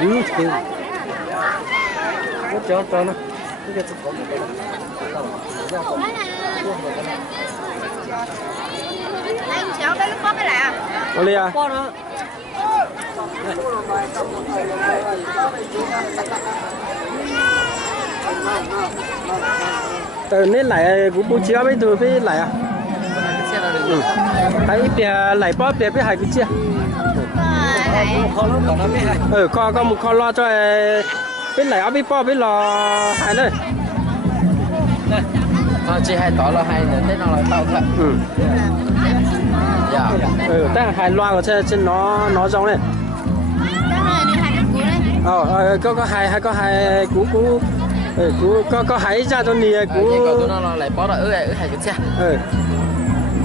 dữ thế nó cho nó cái có anh cháu đây có cái này à? Oli à? Từ nên lại cũng bố trí với từ với lại à? Hãy bè lại bó bè với hai cái chia. Có một con lo cho biết lại ở biết bó biết lò hai nơi. Nó chỉ hai tỏ là hai nữa thế nào là tao thật. Dạ. Đang hai loa của trên nó giống này. Có hai cú có hai ra cho nè cú. Nhưng còn tụi nó lại bó là hai cái xe.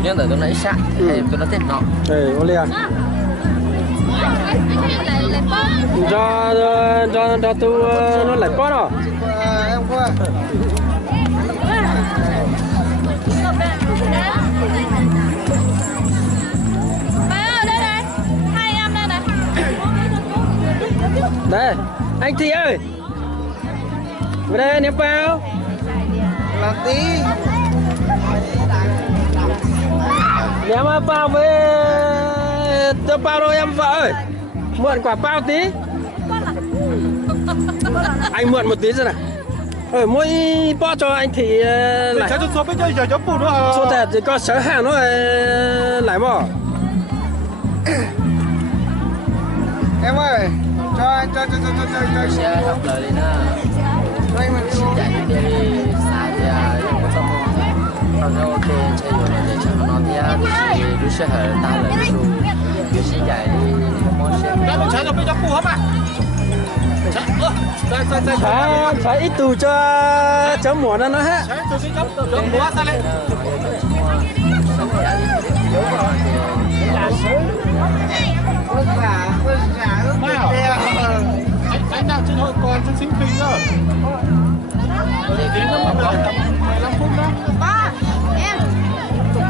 Nhưng tụi nó ít xa, tụi nó thế nó. Oli à. Cho tôi nó lại bó rồi. Em qua. Đây, anh Thị ơi. Vào đây ném bao. Làm tí. Ném bao với cho bao đâu em vợ ơi. Mượn quả bao tí. Anh mượn một tí rồi này. Mỗi bó cho anh Thị lại. Cháu số bây giờ cháu phụ nữa. Số thật thì có sở hàng nó lại bỏ. Em ơi, cho Xe học lời đi nè. Chạy đi xài thì không có xong không. Còn đâu ok, chơi vô là để cho nó thì thì đứa sẽ hở ta lại rồi. Đứa sẽ chạy đi món xe. Cháu cháu bây giờ phụ không à? Phải ít tù cho mùa nó hết. Cháu múa sao lên? Anh đang trên hội còn trên sinh khí rồi. Đến nó mà 15 phút đó. Ba, em.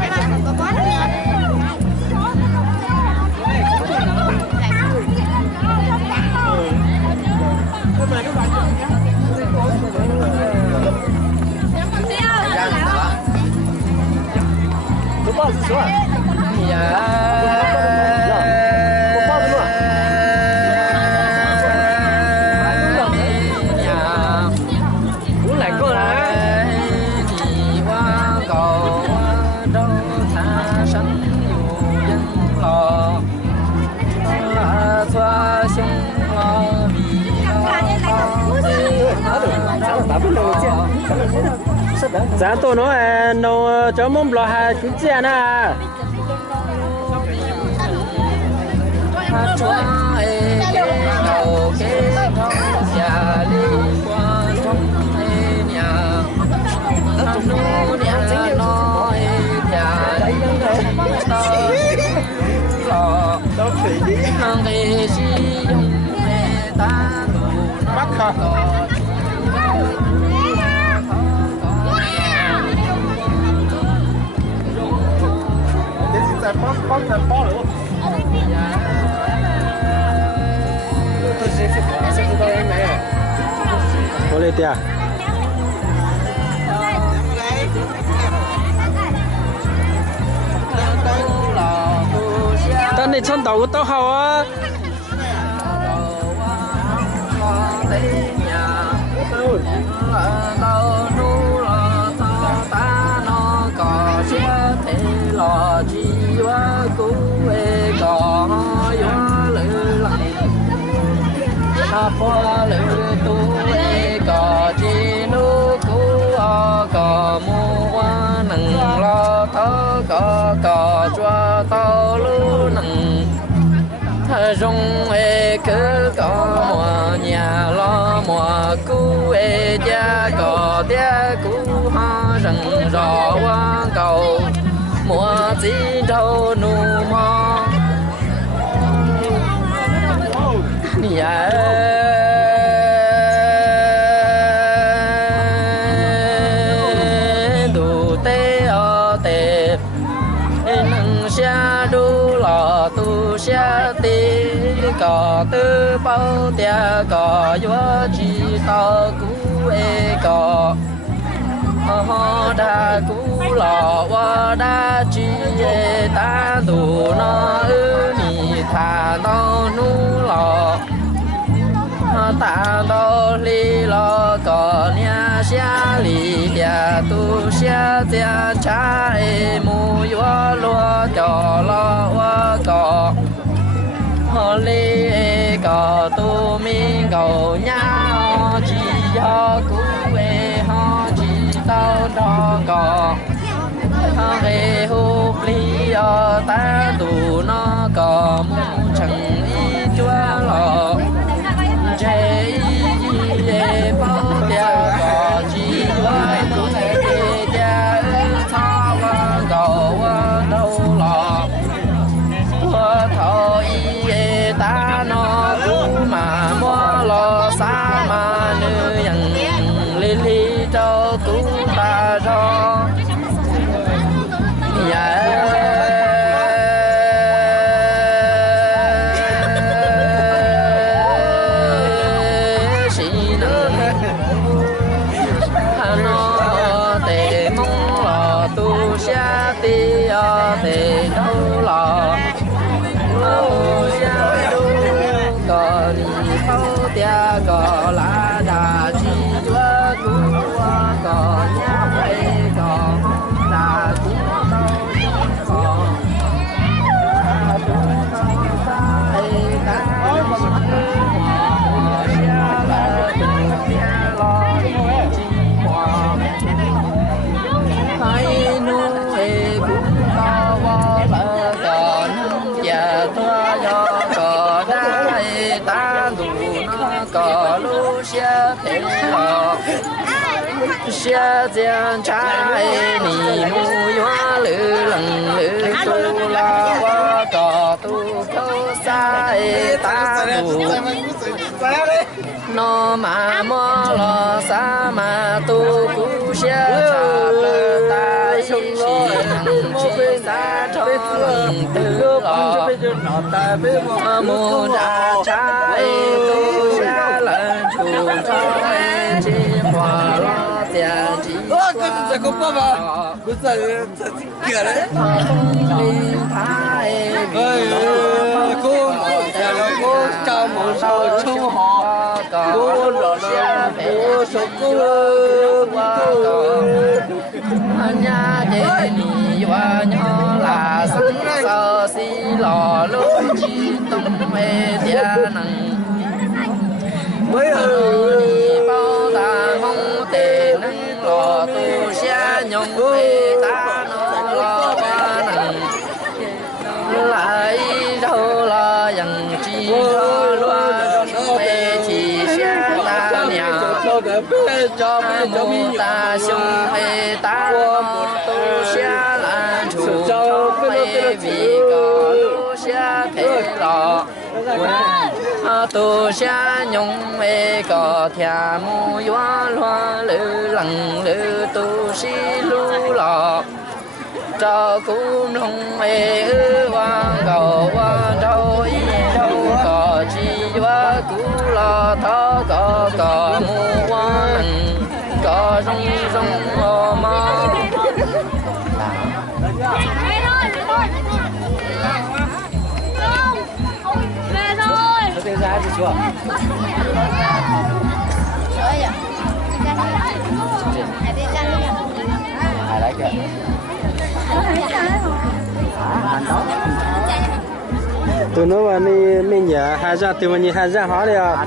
Cái này có quá nữa. Giá tôi nó nấu cho mông lò hai cái chè nè. Bắt hả? Bóc nữa. Tôi sẽ tôi em này. Có lên tiền. Tên này chân đầu của tao hầu á. Lò chi quá cú e cò gió lửa lạnh ta qua lửa tu e cò chi nu cú cò mua qua nằng lo thơ cò cho tao lú nằng thơ rong e cứ cò mùa nhà lo mùa cú e cha cò tia cú ho rừng rò qua cầu mùa chỉ đâu nụ mò dạ đủ tê ở tê nâng xa đu lò tu xa tê có tư bao tia có vua chỉ tao cú có họ đã cú lọ và đã chỉ ta đủ nó ni thà nó nu lọ ta đâu li lo có nhà xa li nhà tu xa tiền trái mu yo lo cho lo wa có họ li có tu mình cầu nhau chỉ do cú về họ chỉ tao đó có họ về hụp li ở ta tu nó có mu chẳng ý chúa lo chế ye bao tia có chỉ vai cũng để cha thao và cầu đâu lọ thua thọ ye ta nó cũng mà mua lo xa mà nữ yang li li cho cũng ta cho để đâu lọ đâu xa đâu có đi thâu tia có lá đà chi chúa cứu có nhà hay có đà cứu đâu có có lu xe thế lọ xe giang trái nì mu hoa lư lằng lư tu la hoa có tu câu sai ta tu nó mà mò lò sa mà tu cú xe cha bờ tai xì lằng chi sa cho tư lọ mu đa trái tu xe lằng chủ cho chi hoa lo tiền chi这个爸爸不是这个嘞？哎，我家门上抽好，我老了，我手工我nhà để đi qua nhỏ là sẵn sờ xí lò lối chi tung mê tia nằng mới đi bao ta mong tề nâng lò tu xe nhung mê ta nó lo ba nằng lại đâu là dần chi lo loa mê chỉ xe ta nhà mô ta sung mê ta tu xe là chủ mê vì có lu xe thế lọ tu xe nhung mê có thia mu yoa loa lư lằng lư tu si lu lọ cho cú nông mê ư quang cầu quang trâu ý đâu có chi hoa cú lo thó có mu quang có rong rong o mò Bây giờ thì chưa? Ai lấy kìa? Tụi nó mà mình nhớ hai ra từ mình hai ra hóa đi à?